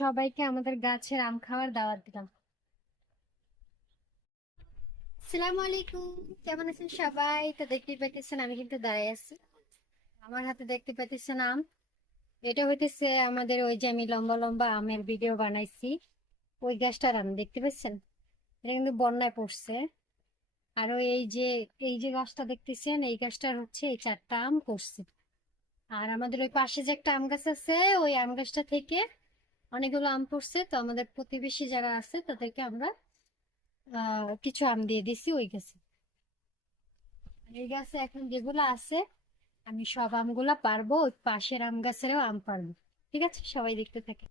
সবাইকে আমাদের গাছের আম খাওয়ার দাওয়াত দিলাম। আলাইকুম, কেমন আছেন সবাই? তো দেখতেই পাইতেছেন, আমি কিন্তু আছি। আমার হাতে দেখতে পাইতেছেন আম। এটা হইতেছে আমাদের ওই যে আমি লম্বা লম্বা আমের ভিডিও বানাইছি। ওই গাছটার আম, দেখতে পাচ্ছেন? এটা কিন্তু বন্যায় পড়ছে। আর ওই এই যে এই যে গাছটা দেখতেছেন, এই গাছটার হচ্ছে এই চারটা আম করছে আর আমাদের ওই পাশে যে একটা আম গাছ আছে, ওই আম গাছটা থেকে অনেকগুলো আম পড়ছে, তো আমাদের প্রতিবেশী যারা আছে তাদেরকে আমরা কিছু আম দিয়ে দিছি, ওই গাছে। এই গাছে এখন যেগুলো আছে, আমি সব আমগুলা পারব, ওই পাশের আম গাছেরও আম পারব। ঠিক আছে? সবাই দেখতে থাকে।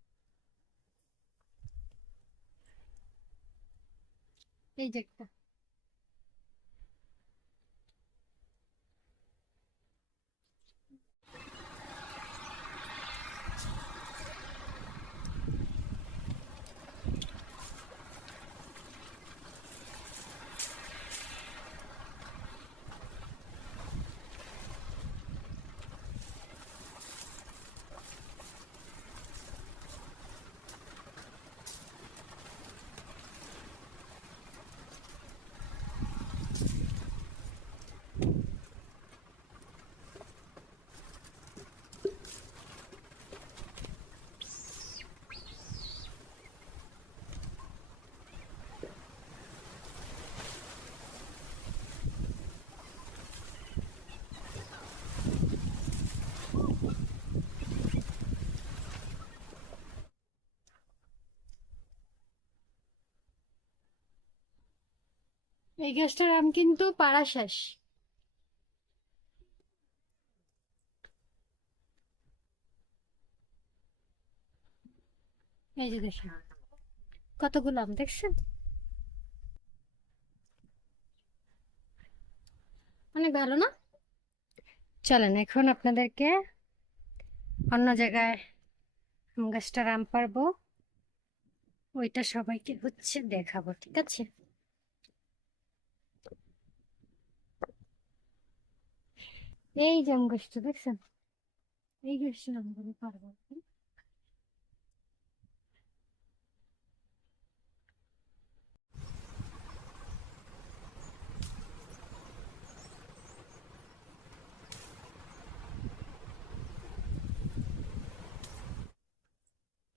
এই যে এই গাছটার আম কিন্তু পাড়া শেষ। এই যে কতগুলো আম দেখছেন? অনেক ভালো না? চলেন, এখন আপনাদেরকে অন্য জায়গায় আম গাছটার আম পারব ওইটা সবাইকে হচ্ছে দেখাবো, ঠিক আছে? এই যে আম গাছটা দেখছেন এই গাছটা আমগুলো পারব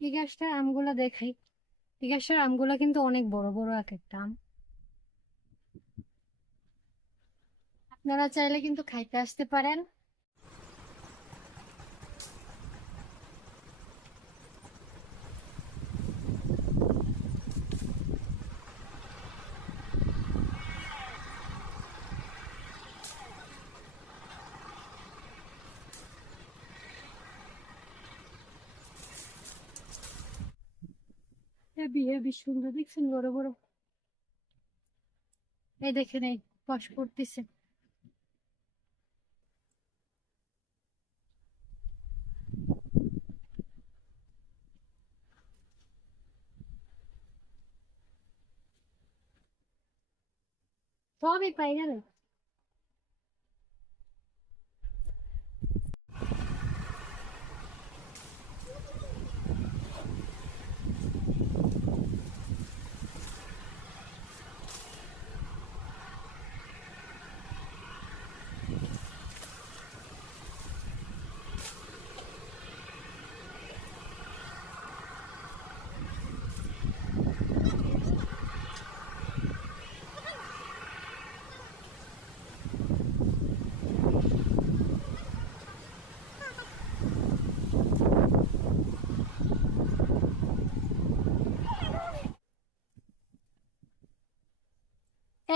এই গাছটার আমগুলো দেখাই এই গাছটার আমগুলো কিন্তু অনেক বড় বড় এক একটা আম। আপনারা চাইলে কিন্তু খাইতে আসতে পারেন। হেবি হেবি সুন্দর দেখছেন বড় বড়। এই দেখেন এই কষ করতেছে সবই পাই গেল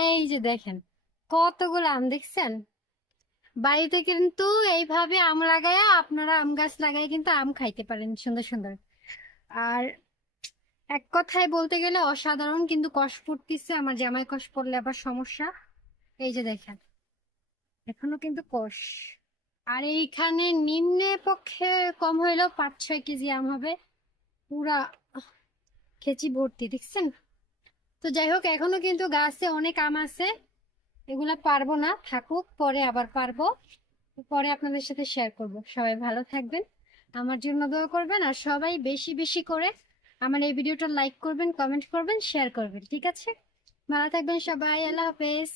এই যে দেখেন, কতগুলো আম দেখছেন? বাড়িতে কিন্তু এইভাবে আম লাগাইয়া আপনারা আম গাছ লাগাই কিন্তু আম খাইতে পারেন সুন্দর সুন্দর। আর এক কথায় বলতে গেলে অসাধারণ, কিন্তু কষ পড়তেছে আমার জামাই কষ পড়লে আবার সমস্যা। এই যে দেখেন, এখনও কিন্তু কষ। আর এইখানে নিম্নে পক্ষে কম হইলেও পাঁচ ছয় কেজি আম হবে। পুরা খেচি ভর্তি, দেখছেন? তো যাই হোক, এখনও কিন্তু গাছে অনেক আম আছে। এগুলা পারব না, থাকুক, পরে আবার পারব। পরে আপনাদের সাথে শেয়ার করব। সবাই ভালো থাকবেন, আমার জন্য দোয়া করবেন, আর সবাই বেশি বেশি করে আমার এই ভিডিওটা লাইক করবেন কমেন্ট করবেন শেয়ার করবেন, ঠিক আছে? ভালো থাকবেন সবাই, আল্লাহ হাফেজ।